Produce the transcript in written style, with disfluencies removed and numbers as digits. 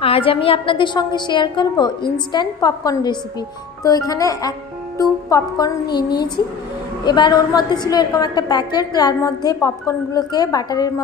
আজ আমি আপনাদের সঙ্গে শেয়ার করব ইনস্ট্যান্ট পপকর্ন রেসিপি। তো এখানে একটু পপকর্ন নিয়ে নিয়েছি। এবার ওর মধ্যে ছিল এরকম একটা প্যাকেট, যার মধ্যে পপকর্নগুলোকে বাটারের